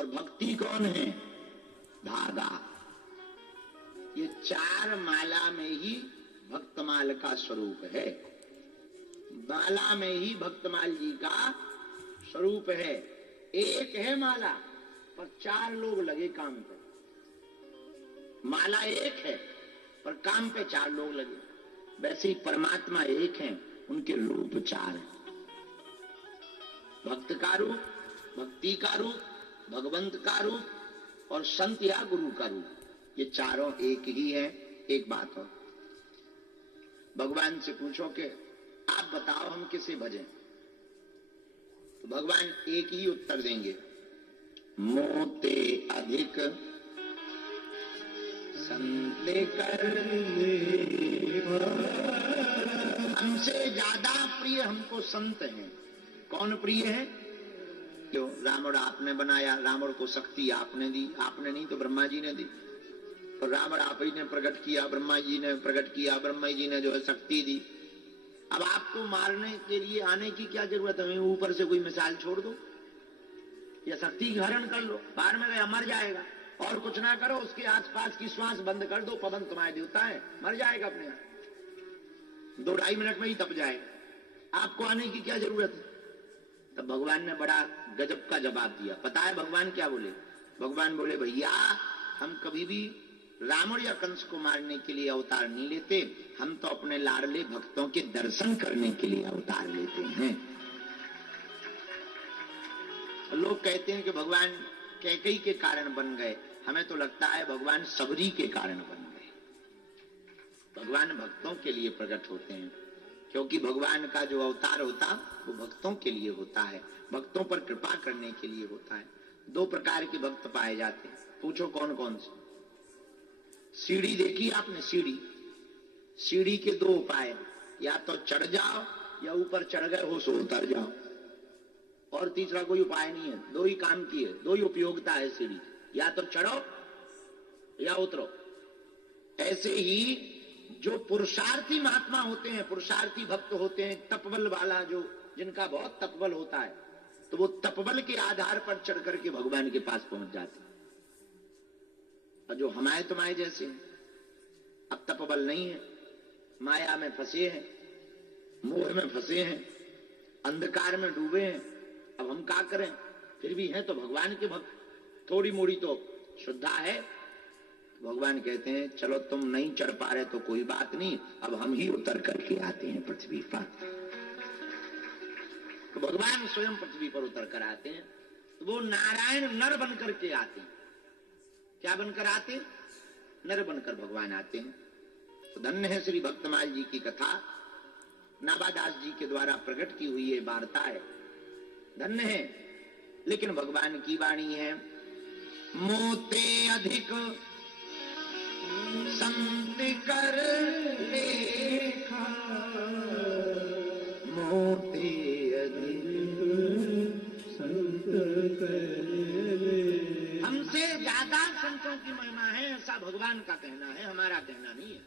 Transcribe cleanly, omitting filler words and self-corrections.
और भक्ति कौन है? धागा। ये चार माला में ही भक्तमाल का स्वरूप है। माला में ही भक्तमाल जी का स्वरूप है। एक है माला पर चार लोग लगे काम पे। माला एक है पर काम पे चार लोग लगे। वैसे ही परमात्मा एक है, उनके रूप चार हैं। भक्त का रूप, भक्ति का रूप, भगवंत का रूप और संत या गुरु का रूप, ये चारों एक ही है। एक बात हो, भगवान से पूछो कि आप बताओ हम किसे भजें, तो भगवान एक ही उत्तर देंगे, मोते अधिक संते कर हमसे ज्यादा प्रिय हमको संत हैं। कौन प्रिय है? जो रावण आपने बनाया, रावण को शक्ति आपने दी, आपने नहीं तो ब्रह्मा जी ने दी। तो रावण आप ही ने प्रकट किया, ब्रह्मा जी ने प्रकट किया, ब्रह्मा जी ने जो है शक्ति दी। अब आपको मारने के लिए आने की क्या जरूरत है? ऊपर से कोई मिसाइल छोड़ दो या शक्ति हरण कर लो, बाहर में गया मर जाएगा। और कुछ ना करो, उसके आसपास की श्वास बंद कर दो, पवन तुम्हारे देवता है, मर जाएगा अपने आप, 2-2.5 मिनट में ही तप जाएगा। आपको आने की क्या जरूरत है? तब भगवान ने बड़ा गजब का जवाब दिया। पता है भगवान क्या बोले? भगवान बोले, भैया हम कभी भी रावण या कंस को मारने के लिए अवतार नहीं लेते, हम तो अपने लाडले भक्तों के दर्शन करने के लिए अवतार लेते हैं। लोग कहते हैं कि भगवान कैकेयी के कारण बन गए, हमें तो लगता है भगवान सबरी के कारण बन गए। भगवान भक्तों के लिए प्रकट होते हैं, क्योंकि भगवान का जो अवतार होता वो भक्तों के लिए होता है, भक्तों पर कृपा करने के लिए होता है। 2 प्रकार के भक्त पाए जाते हैं, पूछो कौन कौन से? सीढ़ी देखी आपने? सीढ़ी के 2 उपाय, या तो चढ़ जाओ या ऊपर चढ़ गए हो सो उतर जाओ, और तीसरा कोई उपाय नहीं है। 2 ही काम की है, 2 ही उपयोगिता है सीढ़ी, या तो चढ़ो या उतरो। ऐसे ही जो पुरुषार्थी महात्मा होते हैं, पुरुषार्थी भक्त होते हैं, तपबल वाला, जो जिनका बहुत तपबल होता है, तो वो तपबल के आधार पर चढ़ करके भगवान के पास पहुंच जाते हैं। और जो हमारे तुम्हारे जैसे अब तपबल नहीं है, माया में फंसे हैं, मोह में फंसे हैं, अंधकार में डूबे हैं, अब हम क्या करें? फिर भी हैं तो भगवान के भक्त, थोड़ी मोड़ी तो शुद्धा है। भगवान कहते हैं चलो तुम नहीं चढ़ पा रहे तो कोई बात नहीं, अब हम ही उतर करके आते हैं पृथ्वी पर। तो भगवान स्वयं पृथ्वी पर उतर कर आते हैं, तो वो नारायण नर बनकर के आते हैं। क्या बनकर आते? नर बनकर भगवान आते हैं। तो धन्य है श्री भक्तमाल जी की कथा, नाभादास जी के द्वारा प्रकट की हुई ये वार्ता है, धन्य है। लेकिन भगवान की वाणी है, मोते अधिक संत कर लेखा, मोते अधिक संत कर लेखा। हमसे ज्यादा संतों की महिमा है, ऐसा भगवान का कहना है, हमारा कहना नहीं है।